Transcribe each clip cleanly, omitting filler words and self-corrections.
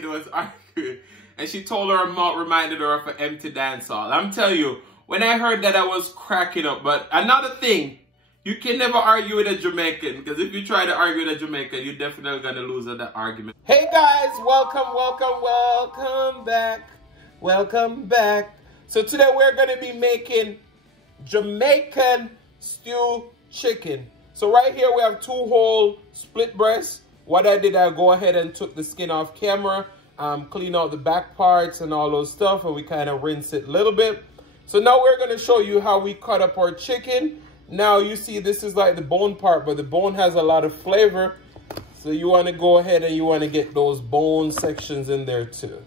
lady was arguing, and she told her mouth reminded her of an empty dance hall. I'm telling you, when I heard that, I was cracking up. But another thing, you can never argue with a Jamaican, because if you try to argue with a Jamaican, you're definitely going to lose at that argument. Hey guys, welcome back. Welcome back. So today we're going to be making Jamaican stew chicken. So right here we have 2 whole split breasts. What I did, I go ahead and took the skin off camera, clean out the back parts and all those stuff, and we kind of rinse it a little bit. So now we're going to show you how we cut up our chicken. Now you see this is like the bone part, but the bone has a lot of flavor. So you want to go ahead and you want to get those bone sections in there too.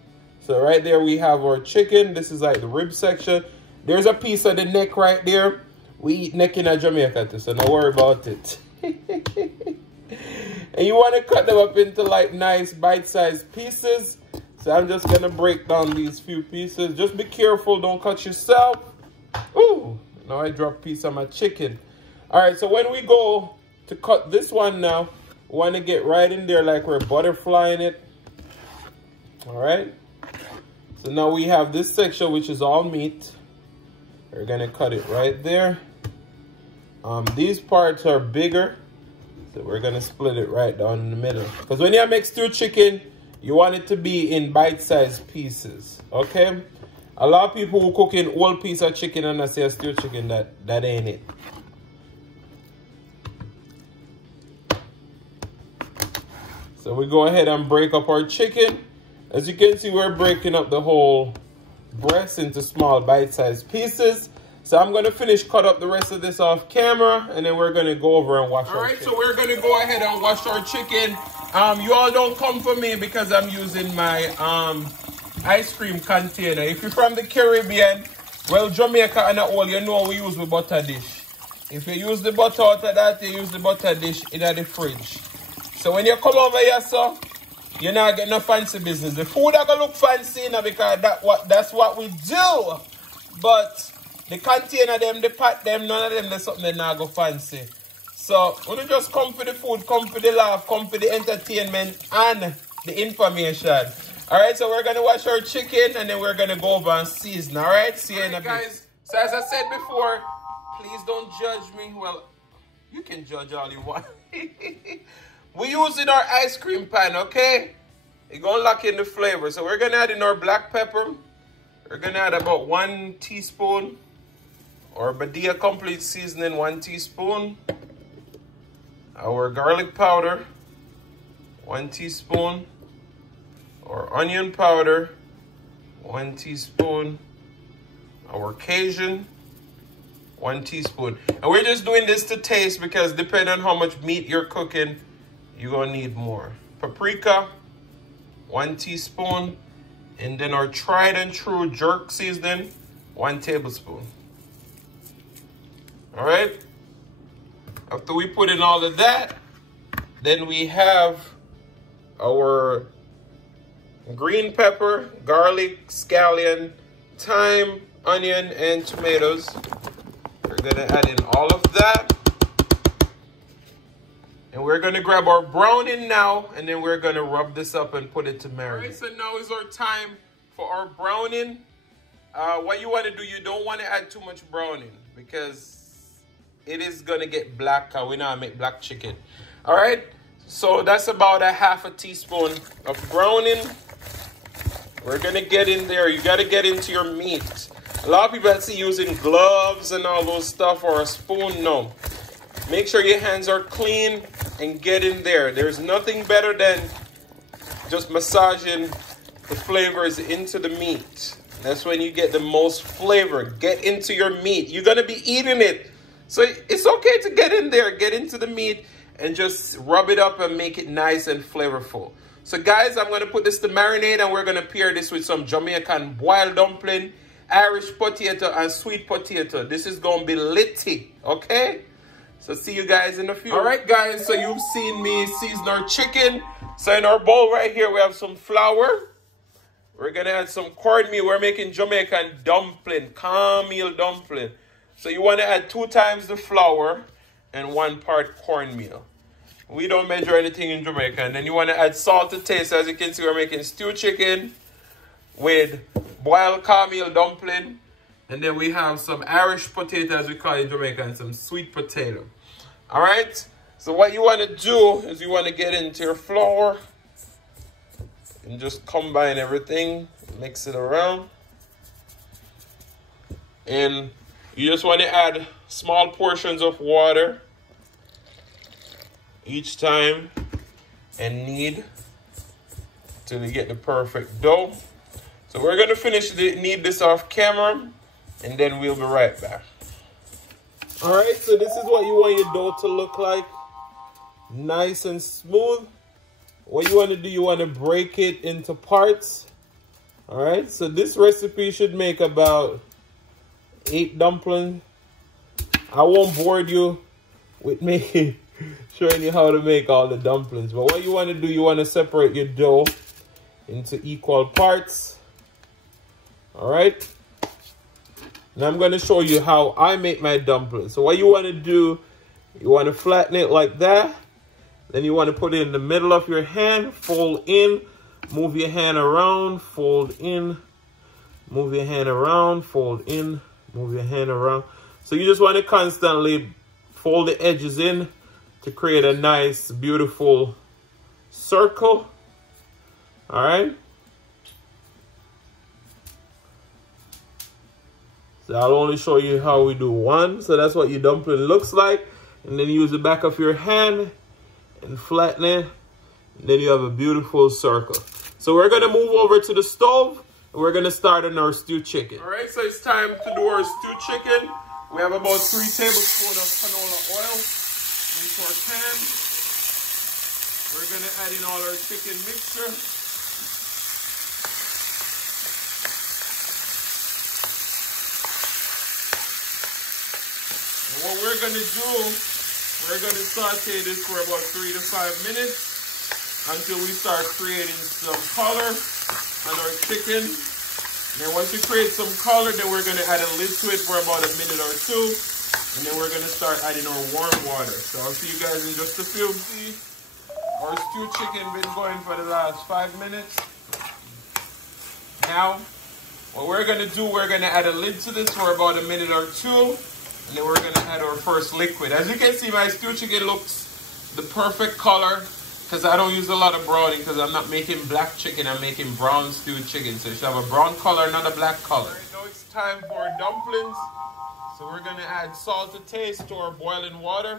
So right there we have our chicken. This is like the rib section. There's a piece of the neck right there. We eat neck in Jamaica too, so don't worry about it. And you want to cut them up into like nice bite-sized pieces. So I'm just going to break down these few pieces. Just be careful, don't cut yourself. Ooh, now I dropped a piece of my chicken. All right, so when we go to cut this one now, we want to get right in there like we're butterflying it. All right. So now we have this section, which is all meat. We're going to cut it right there. These parts are bigger. So we're going to split it right down in the middle. Because when you make stew chicken, you want it to be in bite-sized pieces. Okay? A lot of people who cook in whole piece of chicken and I say a stew chicken, that ain't it. So we go ahead and break up our chicken. As you can see, we're breaking up the whole breast into small bite-sized pieces. So I'm going to cut up the rest of this off camera, and then we're going to go over and wash our chicken. All right, so we're going to go ahead and wash our chicken. You all don't come for me because I'm using my ice cream container. If you're from the Caribbean, well, Jamaica and all, you know we use the butter dish. If you use the butter out of that, you use the butter dish in the fridge. So when you come over here, so you're not getting no fancy business. The food are going to look fancy now because that's what we do. But the container them, the pot them, none of them, there's something that not go fancy. So, when you just come for the food, come for the laugh, come for the entertainment and the information. Alright, so we're going to wash our chicken and then we're going to go over and season. Alright, see you in a bit. Guys, so as I said before, please don't judge me. Well, you can judge all you want. We're using our ice cream pan, okay? It's going to lock in the flavor. So we're going to add in our black pepper. We're going to add about 1 teaspoon. Or Badia complete seasoning, 1 teaspoon. Our garlic powder, 1 teaspoon. Our onion powder, 1 teaspoon. Our Cajun, 1 teaspoon. And we're just doing this to taste because depending on how much meat you're cooking, you're going to need more. Paprika, 1 teaspoon. And then our tried and true jerk seasoning, 1 tablespoon. All right. After we put in all of that, then we have our green pepper, garlic, scallion, thyme, onion, and tomatoes. We're going to add in all of that. And we're going to grab our browning now, and then we're going to rub this up and put it to marinate. All right, so now is our time for our browning. What you want to do, you don't want to add too much browning because it is going to get black. We now make black chicken. All right, so that's about a half a teaspoon of browning. We're going to get in there. You got to get into your meat. A lot of people I see using gloves and all those stuff or a spoon. No. Make sure your hands are clean and get in there. There's nothing better than just massaging the flavors into the meat. That's when you get the most flavor. Get into your meat. You're going to be eating it. So it's okay to get in there, get into the meat, and just rub it up and make it nice and flavorful. So guys, I'm going to put this to marinate, and we're going to pair this with some Jamaican boiled dumpling, Irish potato, and sweet potato. This is going to be litty, okay? So see you guys in a few. All right, guys, so you've seen me season our chicken. So in our bowl right here, we have some flour. We're going to add some cornmeal. We're making Jamaican dumpling, cornmeal dumpling. So you want to add 2 times the flour and 1 part cornmeal. We don't measure anything in Jamaica. And then you want to add salt to taste. As you can see, we're making stewed chicken with boiled cornmeal dumpling. And then we have some Irish potato, as we call it in Jamaica, and some sweet potato. All right? So what you want to do is you want to get into your flour and just combine everything, mix it around. And you just want to add small portions of water each time and knead till you get the perfect dough. So we're going to knead this off camera, and then we'll be right back. All right, so this is what you want your dough to look like. Nice and smooth. What you want to do, you want to break it into parts. All right, so this recipe should make about 8 dumplings. I won't bore you with me showing you how to make all the dumplings. But what you want to do, you want to separate your dough into equal parts. All right. Now I'm going to show you how I make my dumplings. So what you want to do, you want to flatten it like that. Then you want to put it in the middle of your hand, fold in, move your hand around, fold in, move your hand around, fold in, move your hand around. So you just want to constantly fold the edges in to create a nice, beautiful circle. All right. So I'll only show you how we do one. So that's what your dumpling looks like. And then use the back of your hand and flatten it. And then you have a beautiful circle. So we're going to move over to the stove. And we're going to start on our stewed chicken. All right, so it's time to do our stewed chicken. We have about 3 tablespoons of canola oil into our pan. We're going to add in all our chicken mixture. What we're going to do, we're going to saute this for about 3 to 5 minutes until we start creating some color on our chicken. And then once we create some color, then we're going to add a lid to it for about a minute or 2. And then we're going to start adding our warm water. So I'll see you guys in just a few. See, our stewed chicken been going for the last 5 minutes. Now, what we're going to do, we're going to add a lid to this for about a minute or 2. And then we're going to add our first liquid. As you can see, my stewed chicken looks the perfect color because I don't use a lot of browning because I'm not making black chicken. I'm making brown stewed chicken. So it should have a brown color, not a black color. All right, now it's time for dumplings. So we're going to add salt to taste to our boiling water.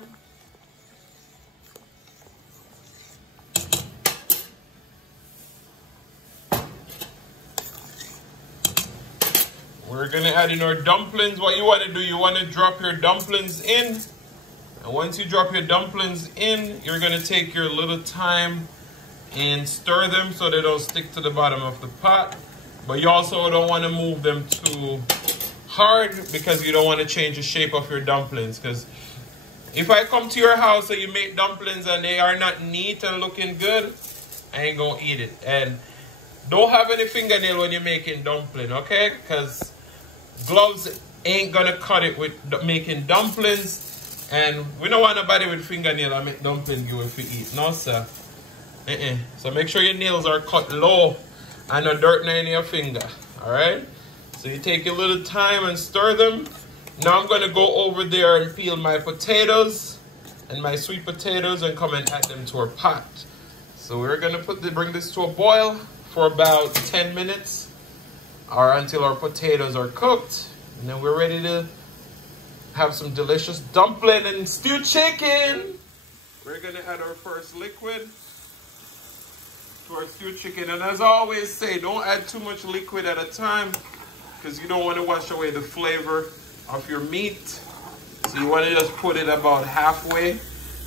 We're going to add in our dumplings. What you want to do, you want to drop your dumplings in. And once you drop your dumplings in, you're going to take your little time and stir them so they don't stick to the bottom of the pot. But you also don't want to move them too hard because you don't want to change the shape of your dumplings. Because if I come to your house and you make dumplings and they are not neat and looking good, I ain't going to eat it. And don't have any fingernail when you're making dumpling, okay? Because gloves ain't gonna cut it with making dumplings, and we don't want nobody with fingernail and make dumpling you if you eat. No, sir. So make sure your nails are cut low and no dirt in your finger. All right. So you take a little time and stir them. Now I'm gonna go over there and peel my potatoes and my sweet potatoes and come and add them to our pot. So we're gonna bring this to a boil for about 10 minutes. Or until our potatoes are cooked, and then we're ready to have some delicious dumpling and stewed chicken. We're gonna add our first liquid to our stewed chicken, and as I always say, don't add too much liquid at a time because you don't want to wash away the flavor of your meat. So you want to just put it about halfway,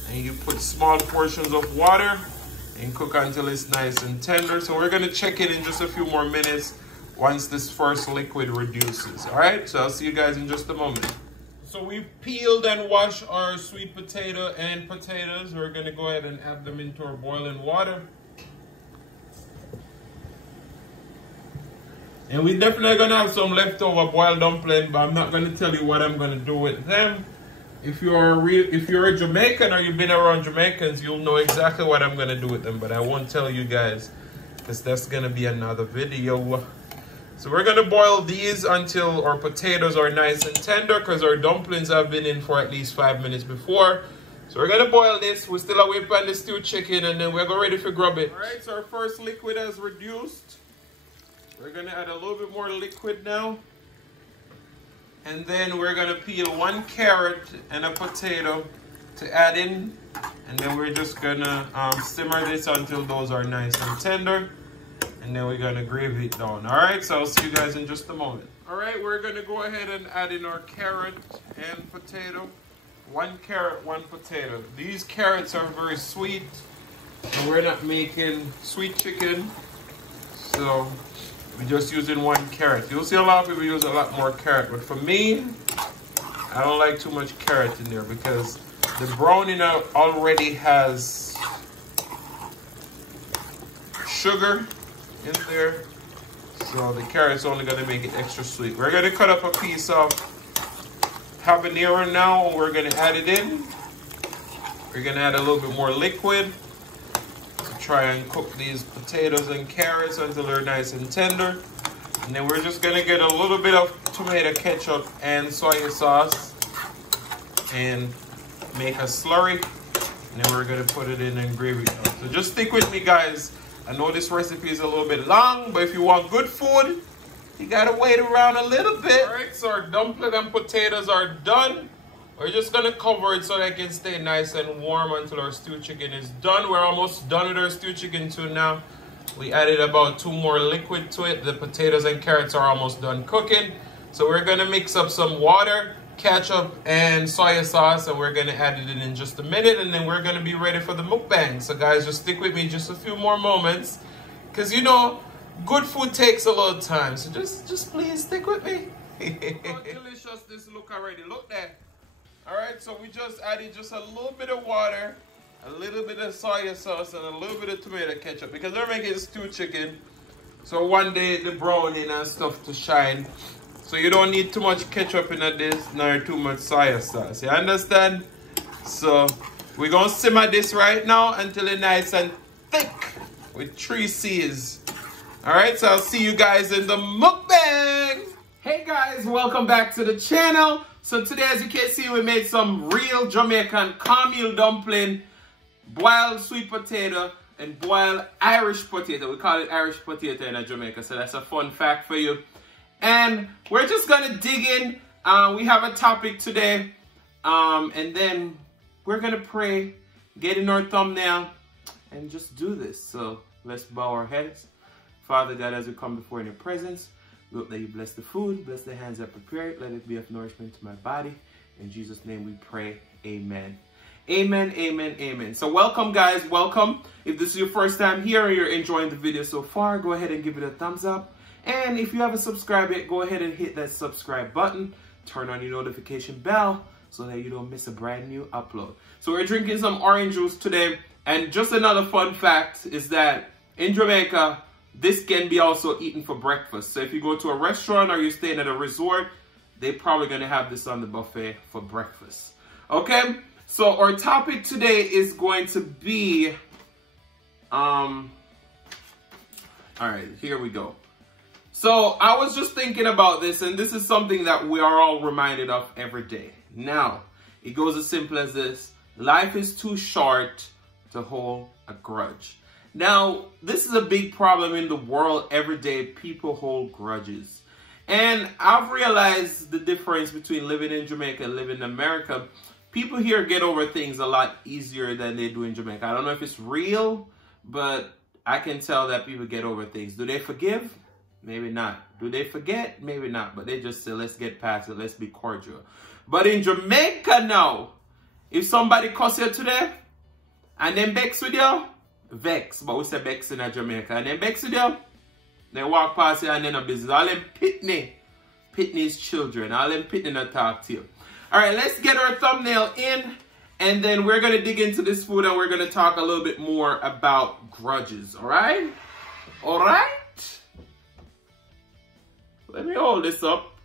and you put small portions of water and cook until it's nice and tender. So we're gonna check it in just a few more minutes once this first liquid reduces. All right, so I'll see you guys in just a moment. So we peeled and washed our sweet potato and potatoes. We're gonna go ahead and add them into our boiling water. And we're definitely gonna have some leftover boiled dumpling, but I'm not gonna tell you what I'm gonna do with them. if you're a Jamaican or you've been around Jamaicans, you'll know exactly what I'm gonna do with them, but I won't tell you guys because that's gonna be another video. So we're gonna boil these until our potatoes are nice and tender, because our dumplings have been in for at least 5 minutes before. So we're gonna boil this. We're still away from the stewed chicken, and then we're gonna ready to grub it. All right, so our first liquid has reduced. We're gonna add a little bit more liquid now. And then we're gonna peel 1 carrot and a potato to add in. And then we're just gonna simmer this until those are nice and tender. And then we're gonna gravy it down. All right, so I'll see you guys in just a moment. All right, we're gonna go ahead and add in our carrot and potato. 1 carrot, 1 potato. These carrots are very sweet, and we're not making sweet chicken, so we're just using 1 carrot. You'll see a lot of people use a lot more carrot, but for me, I don't like too much carrot in there because the browning already has sugar in there, so the carrot's only gonna make it extra sweet. We're gonna cut up a piece of habanero now, and we're gonna add it in. We're gonna add a little bit more liquid to try and cook these potatoes and carrots until they're nice and tender. And then we're just gonna get a little bit of tomato ketchup and soy sauce and make a slurry. And then we're gonna put it in and gravy it up. So just stick with me, guys. I know this recipe is a little bit long, but if you want good food, you gotta wait around a little bit. All right, so our dumpling and potatoes are done. We're just gonna cover it so that it can stay nice and warm until our stewed chicken is done. We're almost done with our stewed chicken too now. We added about 2 more liquid to it. The potatoes and carrots are almost done cooking. So we're gonna mix up some water, ketchup, and soy sauce, and we're gonna add it in just a minute, and then we're gonna be ready for the mukbang. So guys, just stick with me just a few more moments, because you know, good food takes a little time. So just please stick with me. How delicious this look already. Look there. All right, so we just added just a little bit of water, a little bit of soy sauce, and a little bit of tomato ketchup, because we're making stewed chicken. So one day the browning and stuff to shine. So you don't need too much ketchup in this, nor too much soy sauce. You understand? So we're gonna simmer this right now until it's nice and thick with 3 C's. All right, so I'll see you guys in the mukbang. Hey guys, welcome back to the channel. So today, as you can see, we made some real Jamaican cornmeal dumpling, boiled sweet potato, and boiled Irish potato. We call it Irish potato in Jamaica, so that's a fun fact for you. And we're just gonna dig in. We have a topic today, and then we're gonna pray, get in our thumbnail, and just do this. So let's bow our heads. Father God, as we come before in your presence, we hope that you bless the food, bless the hands that prepare it, let it be of nourishment to my body. In Jesus' name we pray, amen. Amen, amen, amen. So welcome guys, welcome. If this is your first time here and you're enjoying the video so far, go ahead and give it a thumbs up. And if you haven't subscribed yet, go ahead and hit that subscribe button. Turn on your notification bell so that you don't miss a brand new upload. So we're drinking some orange juice today. And just another fun fact is that in Jamaica, this can be also eaten for breakfast. So if you go to a restaurant or you're staying at a resort, they're probably going to have this on the buffet for breakfast. Okay? So our topic today is going to be... all right, here we go. So I was just thinking about this, and this is something that we are all reminded of every day. Now, it goes as simple as this. Life is too short to hold a grudge. Now, this is a big problem in the world. Every day, people hold grudges. And I've realized the difference between living in Jamaica and living in America. People here get over things a lot easier than they do in Jamaica. I don't know if it's real, but I can tell that people get over things. Do they forgive? Maybe not. Do they forget? Maybe not. But they just say, let's get past it. Let's be cordial. But in Jamaica now, if somebody cuss you today and then vex with you, vex, but we say vex in Jamaica, and then vex with you, they walk past you and then a business. All them Pitney's children, all them pitney not talk to you. All right, let's get our thumbnail in, and then we're going to dig into this food and we're going to talk a little bit more about grudges, all right? All right? Let me hold this up.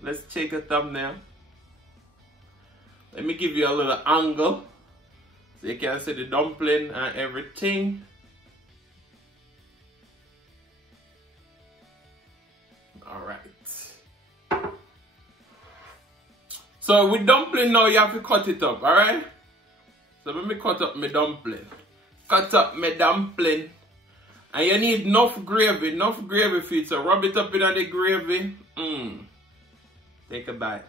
Let's take a thumbnail. Let me give you a little angle so you can see the dumpling and everything. Alright. So with dumpling now, you have to cut it up, alright? So let me cut up my dumpling. Cut up my dumpling. And you need enough gravy for it. So rub it up in the gravy. Take a bite.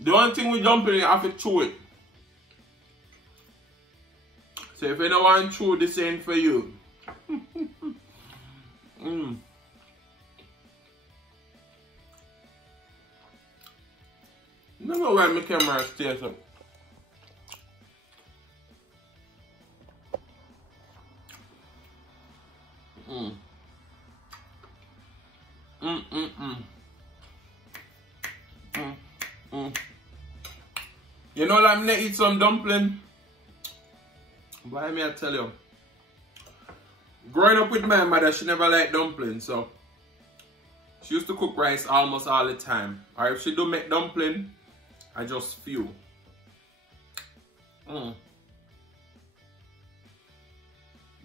The only thing with dumpling, you have to chew it. So if you don't want to chew, this ain't for you. I don't know why my camera stays up. You know that I'm gonna eat some dumpling? Why me I tell you? Growing up with my mother, she never liked dumplings, so she used to cook rice almost all the time. Or if she do make dumpling, I just few.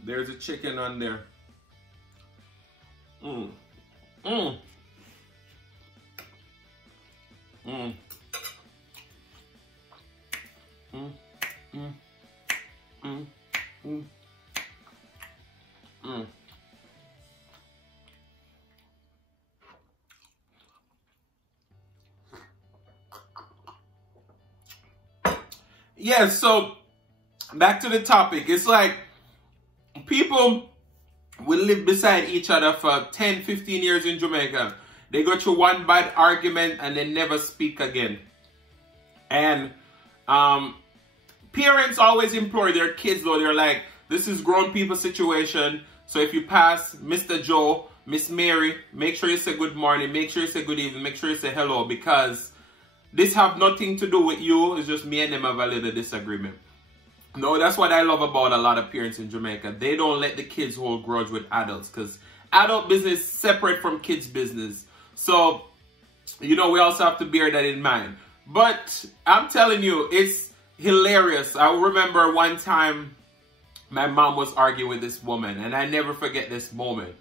There's a chicken on there. Yeah, so back to the topic. It's like people will live beside each other for 10, 15 years in Jamaica. They go through one bad argument and they never speak again. And parents always implore their kids, though. They're like, this is grown people situation. So if you pass Mr. Joe, Miss Mary, make sure you say good morning, make sure you say good evening, make sure you say hello, because this have nothing to do with you. It's just me and them have a little disagreement. No, that's what I love about a lot of parents in Jamaica. They don't let the kids hold grudge with adults, because adult business is separate from kids' business. So, you know, we also have to bear that in mind. But I'm telling you, it's hilarious. I remember one time my mom was arguing with this woman, and I never forget this moment.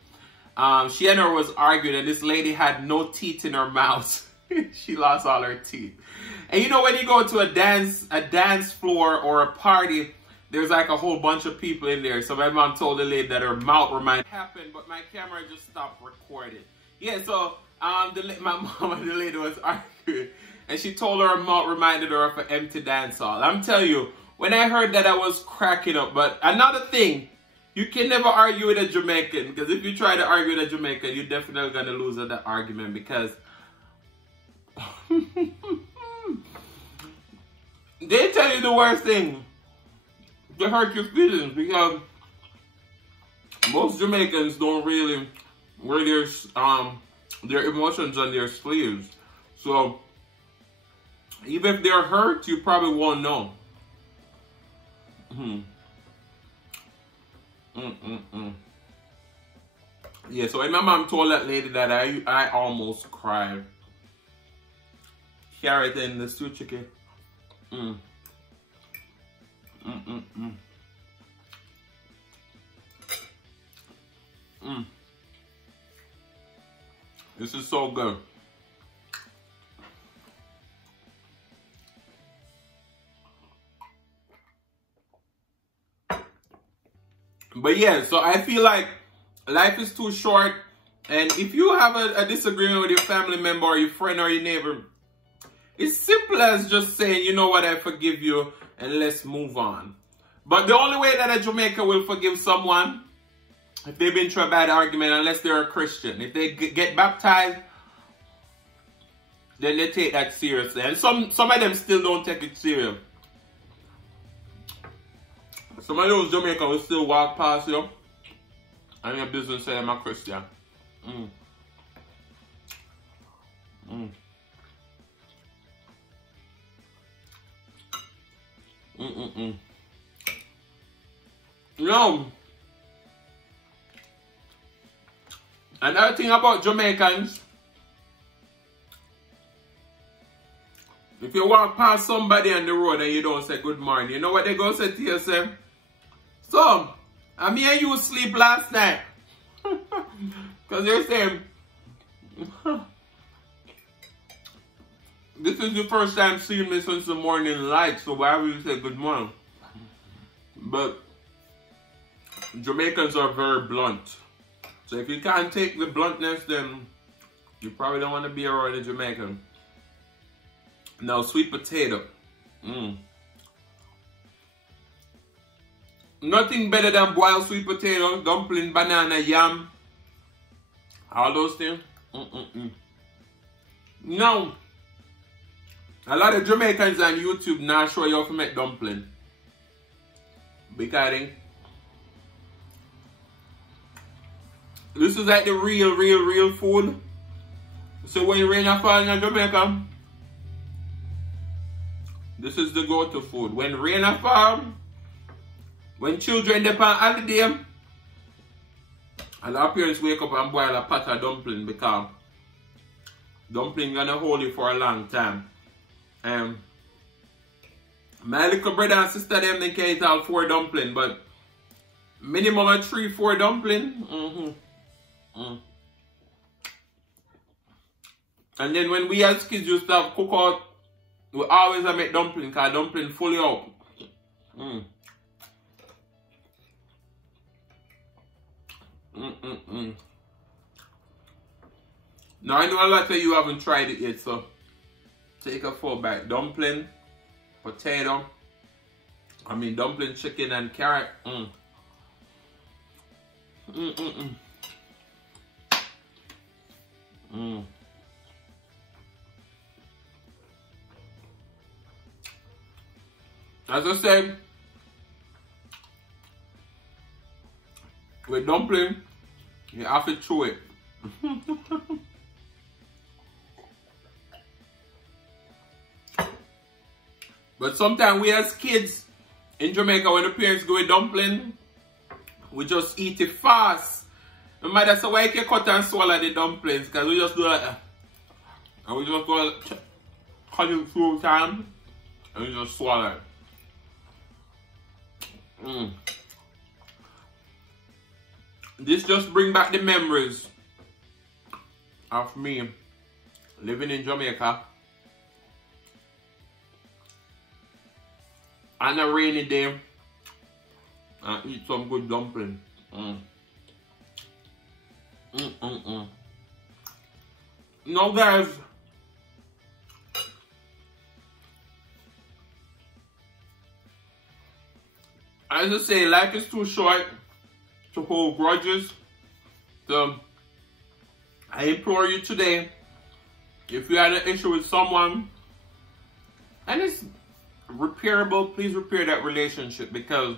She and her was arguing, and this lady had no teeth in her mouth. She lost all her teeth. And you know, when you go to a dance floor or a party, there's like a whole bunch of people in there. So my mom told the lady that her mouth reminded happened, but my camera just stopped recording. Yeah, so my mom and the lady was arguing, and she told her mouth reminded her of an empty dance hall. I'm telling you, when I heard that, I was cracking up. But another thing, you can never argue with a Jamaican, because if you try to argue with a Jamaican, you're definitely going to lose at that argument, because they tell you the worst thing to hurt your feelings, because most Jamaicans don't really wear their emotions on their sleeves. So even if they're hurt, you probably won't know. Yeah, so when my mom told that lady that, I almost cried. Carrot and the stew chicken. This is so good. But yeah, so I feel like life is too short, and if you have a disagreement with your family member or your friend or your neighbor, it's simple as just saying, you know what, I forgive you, and let's move on. But the only way that a Jamaican will forgive someone, if they've been through a bad argument, unless they're a Christian. If they get baptized, then they take that seriously. And some of them still don't take it serious. Some of those Jamaicans will still walk past you, and your business say I'm a Christian. No. Another thing about Jamaicans, If you walk past somebody on the road and you don't say good morning, you know what they go say to you? Say, so, I mean, you sleep last night. Because they're saying, this is the first time seeing me since the morning light, so why would you say good morning? But Jamaicans are very blunt. So if you can't take the bluntness, then you probably don't want to be around a Jamaican. Now, sweet potato. Nothing better than boiled sweet potato, dumpling, banana, yam. All those things. Now, a lot of Jamaicans on YouTube now show you how to make dumpling. Because this is like the real food. So when rain falls in Jamaica, this is the go-to food. When rain falls, when children depend on holiday, a lot of parents wake up and boil a pot of dumpling because dumpling gonna hold you for a long time. My little brother and sister them they can eat all 4 dumpling, but minimum of 3-4 dumpling. And then when we as kids used to have cook out, we always have make dumpling because dumpling fully out. Now I know a lot of you haven't tried it yet, so take a full bite. Dumpling, potato, dumpling, chicken and carrot. As I said, with dumpling, you have to chew it. But sometimes we as kids in Jamaica, when the parents go with dumpling, we just eat it fast. My mother said, why can't you cut and swallow the dumplings? Because we just do that. And we just go cut it through time and we just swallow it. This just bring back the memories of me living in Jamaica on a rainy day and eat some good dumpling. Now guys, as I say, life is too short to hold grudges. So I implore you today, if you had an issue with someone and it's repairable, please repair that relationship, because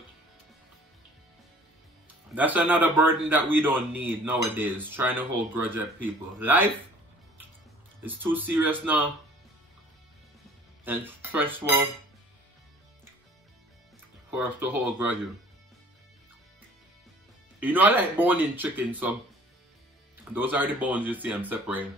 that's another burden that we don't need nowadays, trying to hold grudge at people. Life is too serious now and stressful for us to hold grudges. You know I like boning chicken, so those are the bones you see I'm separating.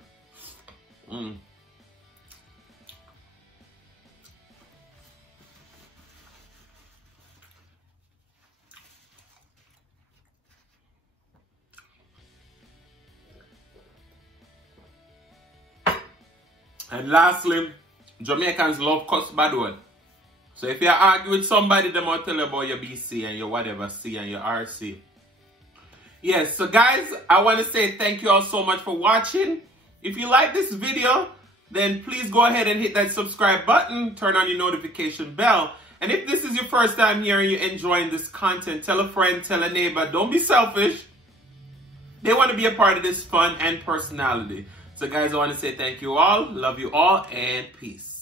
And lastly, Jamaicans love cuss bad word. So if you argue with somebody, they might tell you about your BC and your whatever C and your RC. Yes, so guys, I want to say thank you all so much for watching. If you like this video, then please go ahead and hit that subscribe button, turn on your notification bell. And if this is your first time here and you're enjoying this content, tell a friend, tell a neighbor, don't be selfish. They want to be a part of this fun and personality. So guys, I want to say thank you all, love you all, and peace.